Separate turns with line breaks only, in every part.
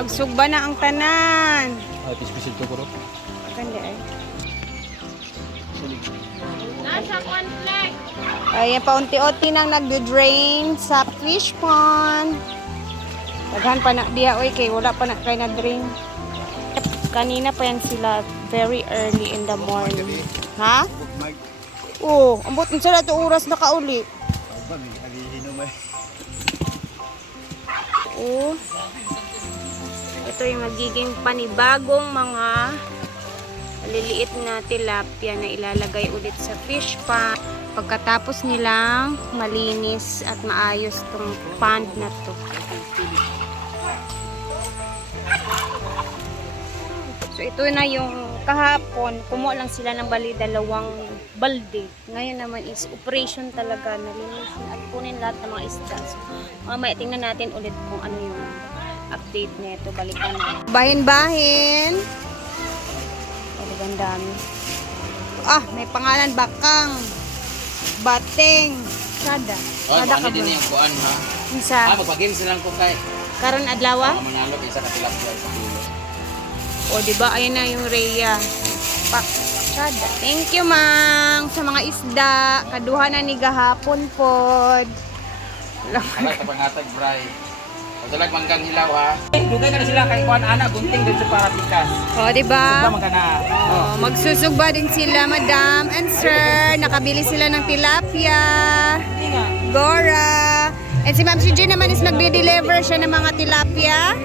nagsugba na ang tanan.
Ah, tis pisil to kuro.
Ganda ay. Ayan, paunti-unti nang nagdo-drain sa fish pond. Daghan pa na diya, oy, kay wala pa na kay na drain. Kanina pa yan sila very early in the morning. Ha? Oo, ambot na sila ito oras na kauli. Oo. Ito yung magiging panibagong mga maliliit na tilapia na ilalagay ulit sa fish pond. Pagkatapos nilang malinis at maayos tong pond na to. So ito na yung kahapon, kumuha lang sila ng bali dalawang balde. Ngayon naman is operation talaga, nalinisin at kunin lahat ng mga isda. So, mamaya tingnan natin ulit kung ano yung update nito. Balikan natin. Bahin-bahin. Talagang dami. Ah, may pangalan Bakang. Bateng. Sada.
Oh,
Sada ka
din
ba?
yung kuan ha? Ah,
Isa.
magpag-games na lang ko kay.
Karon adlaw.
Mga manalo kay isa ka tilapia sa dulo.
O, di ba? Ayun na yung Rhea. Pak. Sada. Thank you, Mang. Sa mga isda. Kaduha na ni gahapon pod.
Ala ta pangatag bray. Pagdalag manggang hilaw ha. Eh, dugay na sila kay kuan ana gunting din sa paratikas.
O, di ba?
Sugba kana.
Oh, magsusugba din sila, madam and sir. Nakabili sila ng tilapia. Gora. And si Ma'am CJ naman is magde-deliver siya ng mga tilapia.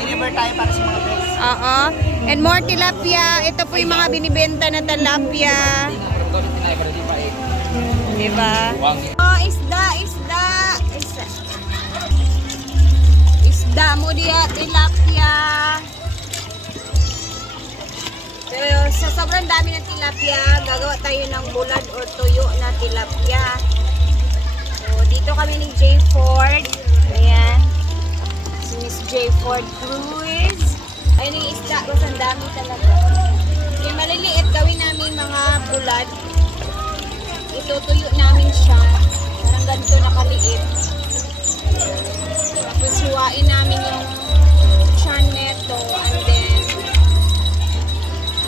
Deliver tayo para sa mga best.
Oo. And more tilapia. Ito po yung mga binibenta na tilapia. Diba? Oh, isda. Isda. Isda mo diya, tilapia. Pero sa sobrang dami ng tilapia, gagawa tayo ng bulad or tuyo na tilapia. So, dito kami ni J. Ford. Ayan. Si Miss J. Ford Cruz. Ayun yung isda. Kasi ang dami talaga. Yung maliliit, gawin namin mga bulad. Itutuyo namin siya. Parang ganito nakaliit. Tapos huwain namin neto. And then,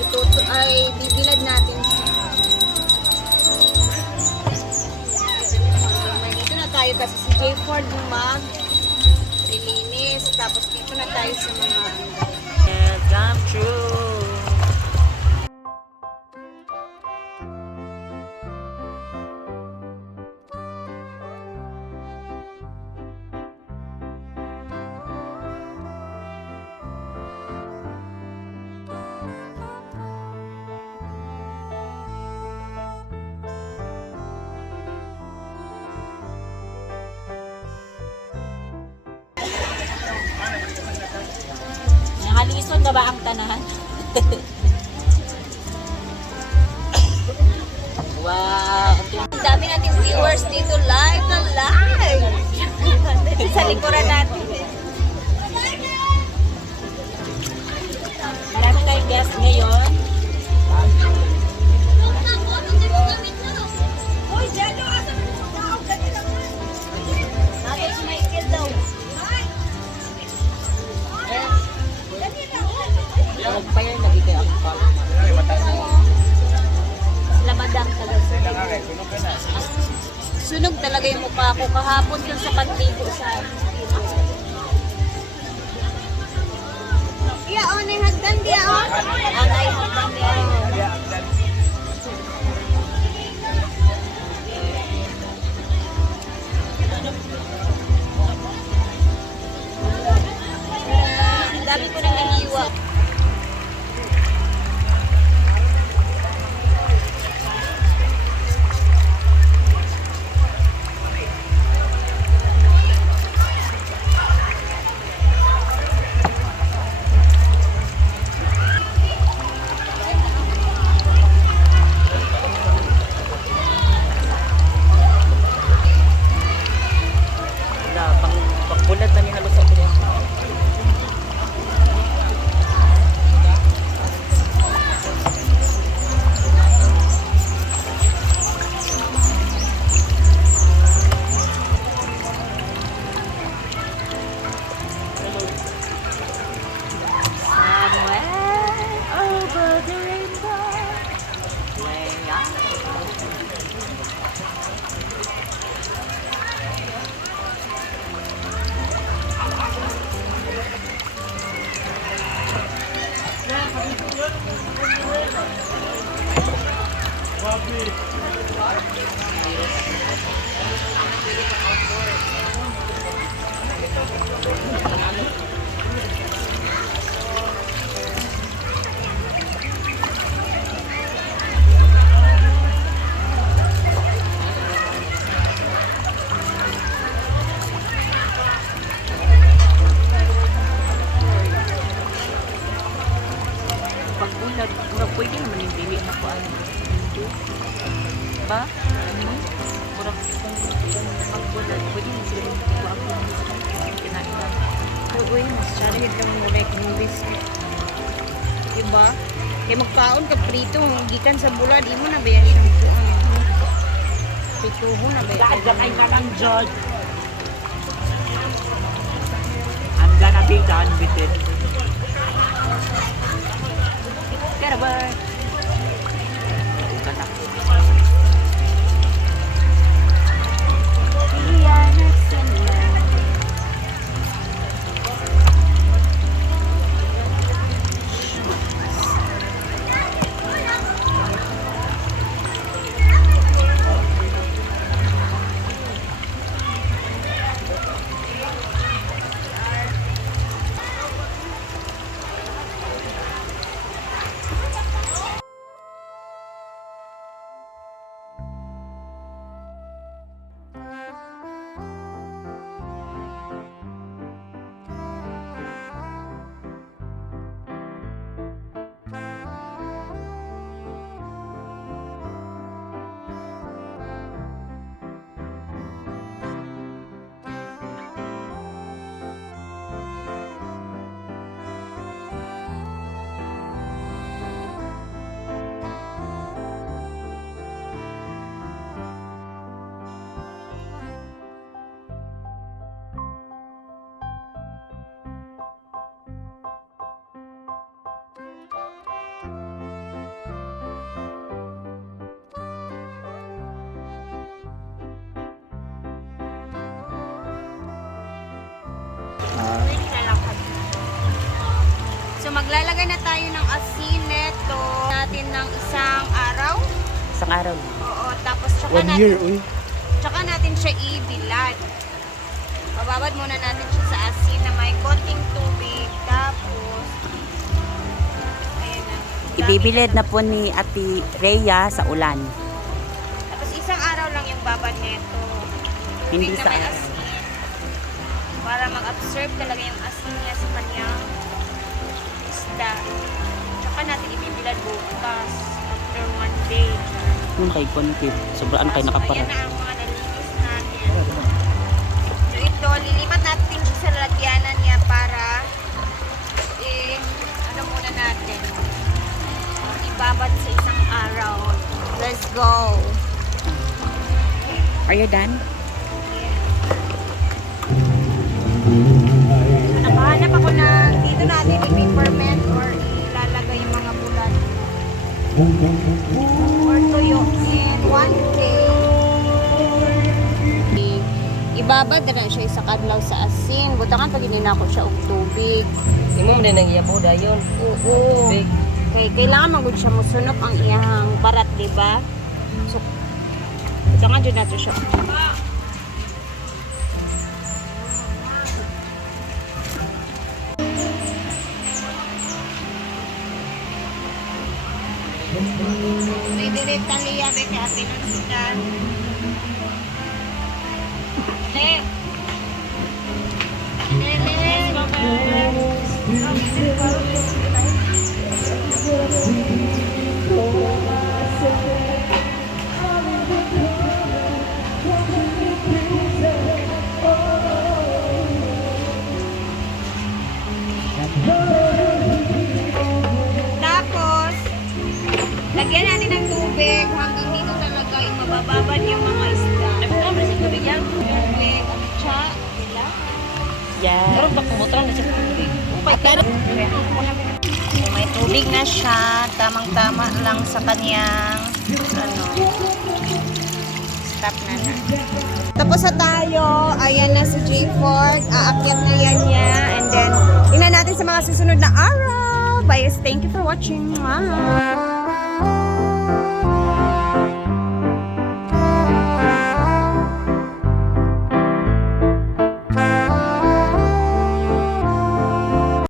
itutu ay bibilad natin dito na tayo kasi si J. Ford mag
Nahalisod na ba ang tanan? wow! Ang dami nating viewers dito live na live! sa likuran natin. Marami tayong guest ngayon. Nagpayan lagi kayo ang pag. Lamadang talaga.
Sunog talaga yung mukha ko kahapon dun sa pantigo sa Iya, oh, na hagdan diya, oh.
Angay hanggang meron. murag murag pwede naman yung dili na ko ano ba ano murag kung pagbulag pwede na sila ko ako kinain na
Uy, mas challenge lang mo like movies. Diba? Kaya magkaon ka prito, gikan sa bula, di mo na ba yan siyang kuan. Pituho na ba yan?
Dadakay ka ng judge. I'm gonna be done with it. Get a bird.
We are So maglalagay na tayo ng asin neto natin ng isang araw.
Isang araw.
Oo, tapos tsaka
One
natin,
year, uy.
tsaka natin siya ibilad. Bababad muna natin siya sa asin na may konting tubig. Tapos, ayan na.
Ibibilid na po ni Ate Rhea sa ulan.
Tapos isang araw lang yung babad neto. Tubig
Hindi
na
sa
may
araw.
Para mag-absorb talaga yung asin niya sa kanyang isda. Tsaka natin ibibilad bukas after one day.
Kung kay Konfit, sobrang kay
So,
nakaparad.
ayan na ang mga nalinis natin. So, ito, lilipat natin sa lalagyanan niya para eh, ano muna natin. Ibabad sa isang araw. Let's go.
Are you done?
Or tuyo day. I- Ibabad na siya sa kadlaw sa asin. Butakan pag ko siya og tubig.
Imong din ang iyabo dayon.
Oo.
Big.
Kay kailangan magud siya musunok ang iyang barat, di ba? So, butakan jud nato siya. Be kay ate nun lagyan natin ng tubig hanggang dito talaga yung mabababad yung mga isda. Ano sa tubig yan? Tubig, tsa, nila.
Yeah.
Pero bak kumutran na siya sa tubig.
May tubig na siya, tamang-tama lang sa kanyang ano, stop na na. Tapos na tayo, ayan na si J Ford, aakyat na yan niya, and then, tingnan natin sa mga susunod na araw. Bye, thank you for watching. Wow.